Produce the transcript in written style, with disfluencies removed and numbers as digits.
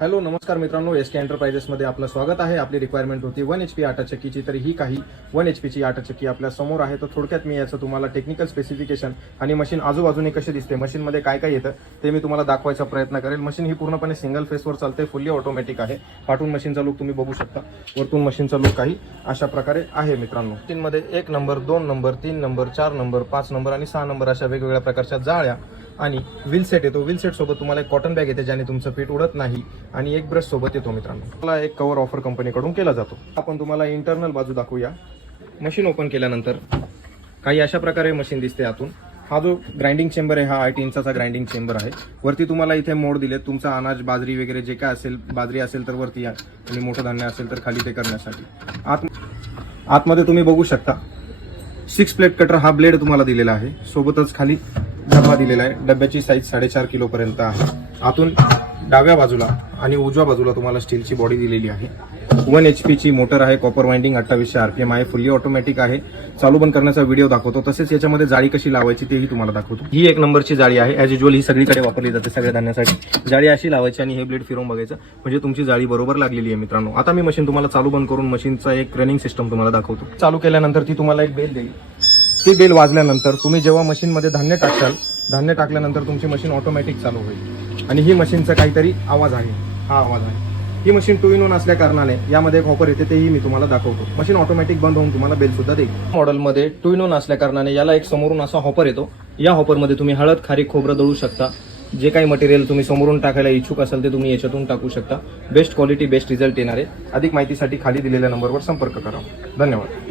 Hello नमस्कार मित्रांनो, S के एंटरप्राइजेसमध्ये आपलं स्वागत आहे. आपली रिक्वायरमेंट होती 1 HP आटा चक्कीची, तर ही काही 1 HPची आटा चक्की आपल्या समोर आहे. तर थोडक्यात मी याचं तुम्हाला टेक्निकल स्पेसिफिकेशन आणि मशीन आजूबाजूने कशी दिसते, मशीनमध्ये काय काय येतं ते मी तुम्हाला दाखवायचा प्रयत्न करेल. मशीन ही पूर्णपणे सिंगल फेसवर चालते, फुल्ली ऑटोमॅटिक आहे. पाठून मशीनचा लुक तुम्ही बघू शकता, वरतून मशीनचा लुक काही अशा प्रकारे आहे मित्रांनो. मशीनमध्ये 1 number 2 number 3 number 4 number 5 number आणि 6 नंबर अशा वेगवेगळ्या प्रकारच्या जाळ्या आणि व्हील सेट येतो. व्हील सेट सोबत तुम्हाला एक कॉटन बॅग येते, ज्याने तुमचं पीठ उडत नाही, आणि एक ब्रश सोबत येतो मित्रांनो. मला एक कव्हर ऑफर कंपनीकडून केला जातो. आपण तुम्हाला इंटरनल बाजू दाखवूया. मशीन ओपन केल्यानंतर काही अशा प्रकारे मशीन दिसते आतून. हा जो ग्राइंडिंग चेंबर आहे, हा 8 इंचाचा ग्राइंडिंग चेंबर आहे. वरती तुम्हाला इथे मोड दिले, तुमचा अनाज बाजरी वगैरे जे काय असेल, बाजरी असेल तर वरती या आणि मोठं धान्य असेल तर खाली ते करण्यासाठी. आतमध्ये तुम्ही बघू शकता 6 प्लेट कटर हा ब्लेड तुम्हाला दिलेला आहे. सोबतच खाली डब्बा दिलेला आहे. डब्याची साईज 4.5 किलो पर्यंत आहे. आतून डाव्या बाजूला आणि उजव्या बाजूला तुम्हाला स्टीलची बॉडी दिलेली आहे. 1 HPची मोटर आहे. कॉपर वाइंडिंग 2800 RPM आहे. फुल्ली ऑटोमॅटिक आहे. चालू बंद करण्याचा व्हिडिओ दाखवतो, तसेच याच्यामध्ये जाळी कशी लावायची तेही तुम्हाला दाखवतो. ही 1 नंबरची जाळी आहे. ॲज युजल ही सगळीकडे वापरली जाते सगळ्या धान्यासाठी. जाळी अशी लावायची आणि हे ब्लेड फिरवून बघायचं, म्हणजे तुमची जाळी बरोबर लागलेली आहे मित्रांनो. आता मी मशीन तुम्हाला चालू बंद करून मशीनचा एक रनिंग सिस्टम तुम्हाला दाखवतो. चालू केल्यानंतर ती तुम्हाला एक बेल देईल. ती बेल वाजल्यानंतर तुम्ही जेव्हा मशीनमध्ये धान्य टाकशाल, धान्य टाकल्यानंतर तुमची मशीन ऑटोमॅटिक चालू होईल. आणि ही मशीनचा काहीतरी आवाज आहे, हा आवाज आहे. ही मशीन 2 in 1 असल्या कारणाने यामध्ये एक हॉपर येते, तेही मी तुम्हाला दाखवतो. मशीन ऑटोमॅटिक बंद होऊन तुम्हाला बेल सुद्धा देईल. मॉडेलमध्ये 2 in 1 असल्या कारणाने याला एक समोरून असा हॉपर येतो. या हॉपरमध्ये तुम्ही हळद, खारीक, खोबरं दळू शकता. जे काही मटेरियल तुम्ही समोरून टाकायला इच्छुक असाल ते तुम्ही याच्यातून टाकू शकता. बेस्ट क्वालिटी, बेस्ट रिझल्ट येणार आहे. अधिक माहितीसाठी खाली दिलेल्या नंबरवर संपर्क करा. धन्यवाद.